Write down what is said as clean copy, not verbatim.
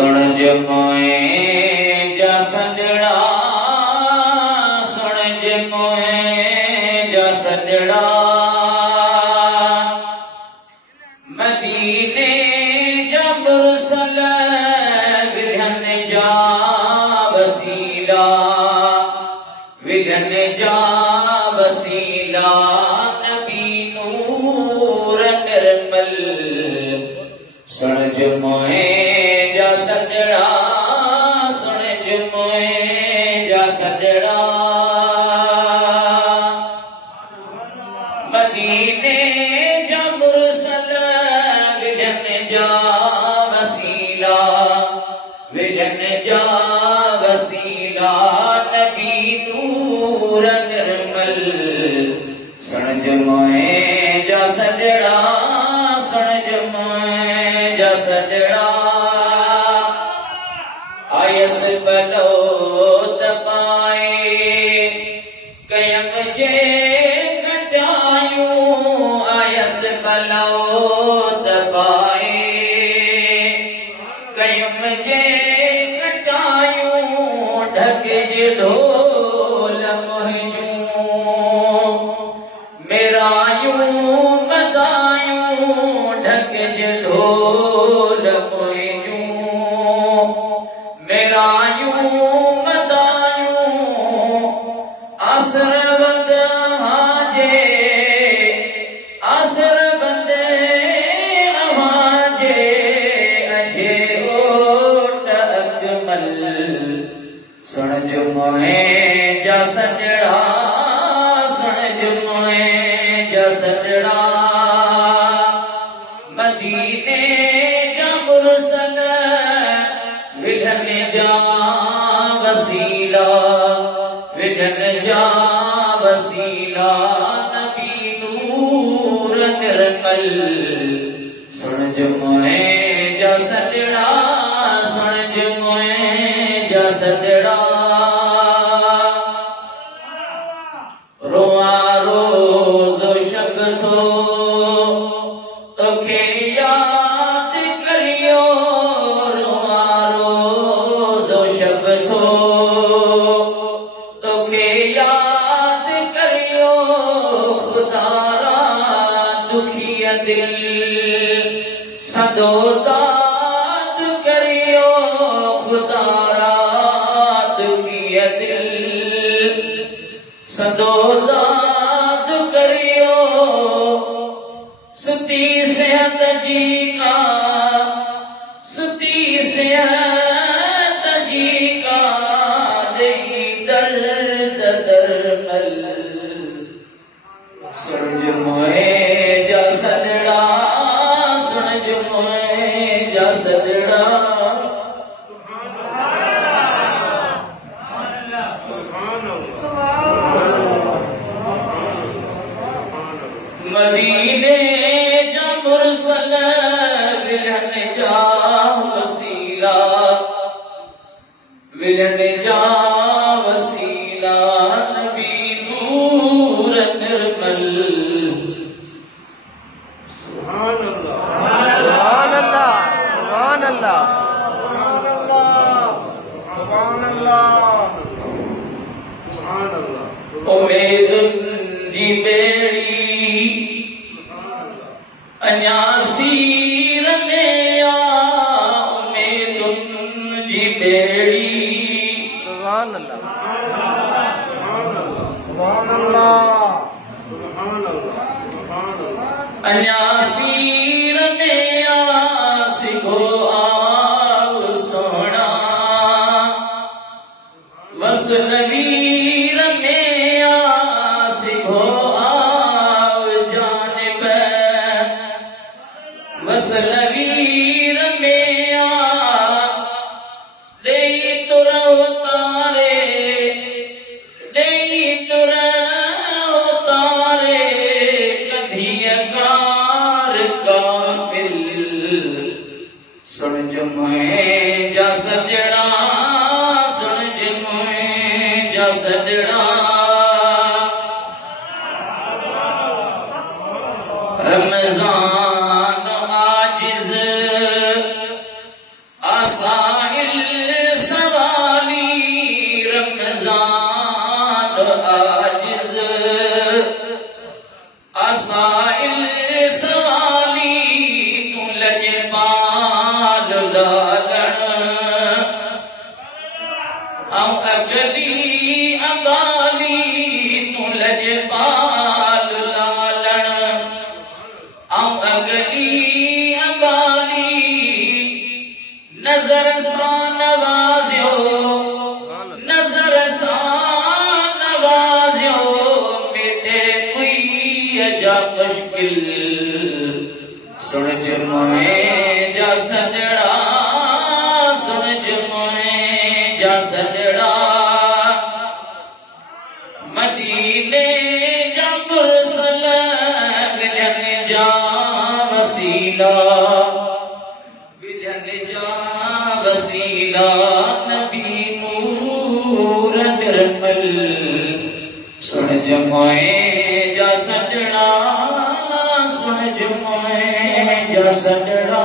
सुन जमोए जा सजड़ा, सुन जमोए जा सजड़ा, मदीने जा मुरसल विघन जा वसीला, विघन जा वसीला, नबी नूर निर्मल। सुन जमोए जा सजड़ा, सुन जमोए जा सजड़ा, मदीने जा मुरसल विघन जा वसीला, विघन जा वसीला, नबी नूर निर्मल। सुन जमोए जा सजड़ा, सुन जमोए जा सजड़ा, आयस बलोत पाए कयम जे कचायूं, आयस बलोत पाए कयम जे कचायूं, ढक जे ढोल मुहिजूं, मेरायूं मदायूं, ढक जे ढोल मुहिजूं, मेरायूं मदायूं, आसर बंद हाजे, आसर बंद हाजे, अजे ओट अकमल। सुन जमोए जा सजड़ा, सुन जमोए जा सजड़ा, मदीने जा मुरसल विघन जा वसीला, विघन जा वसीला, नबी नूर निर्मल। सुन जमोए जा सजड़ा, सुन जमोए जा सजड़ा, रोआ रोज शक थो तोखे याद करियो, रोआ रोज शक थो तोखे याद करियो, खुदारा दुखिया दिल सदो दाद करियो, खुदारा दुखिया दिल सदो दाद करियो, सुती सेहत जी का, सुती सेहत जी का, दही दर्द दरमल। सुन जमोए जा सजड़ा, सुन जमोए जा सजड़ा, मदीने जा मुरसल विघन जा वसीला, विघन जा वसीला, नबी नूर निर्मल। सुभान अल्लाह, सुभान अल्लाह, सुभान अल्लाह, सुभान अल्लाह, सुभान अल्लाह। उम्मीद जी बेड़ी अञा सीर में आ, उम्मीदुन जी बेड़ी। सुभान अल्लाह, सुभान अल्लाह, सुभान अल्लाह, सुभान अल्लाह। अञा सीर में आ, सिखो आओ सोना, वसनवीर में आ, सिखो आओ जानिब, वसनवीर में आ, देई तुर उतारे, देई तुर उतारे, कधियकार काबिल। सुन जमोए जा सजड़ा, सुन जमोए जा सजड़ा, रमजान आजिज आसा लालण आऊं अगली अबाली तूं लजपाल लालण आऊं अगली अबाली नजर सां नवाज़ियो नजर सां नवाज़ियो मेरे कोई जा मुश्किल सुन जमाए जा सजड़ा सुन जमाए जा सजड़ा मदीने जा मुरसल विजन जा वसीला विजन जा वसीला नबी नूर निर्मल सुन जमाए जा सजड़ा सुन जमाए जा सजड़ा।